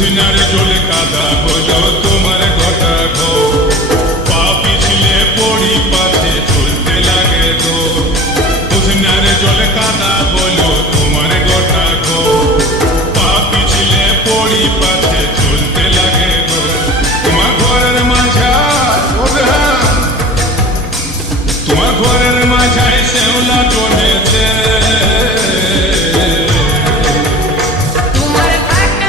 উজনার জল কাদা হলো তোমার গোটা ঘো, পা পিছলে পড়ি পাছে চলতে লাগে গো। উজনার জল কাদা হলো তোমার গোটা ঘো, পা পিছলে পড়ি পাছে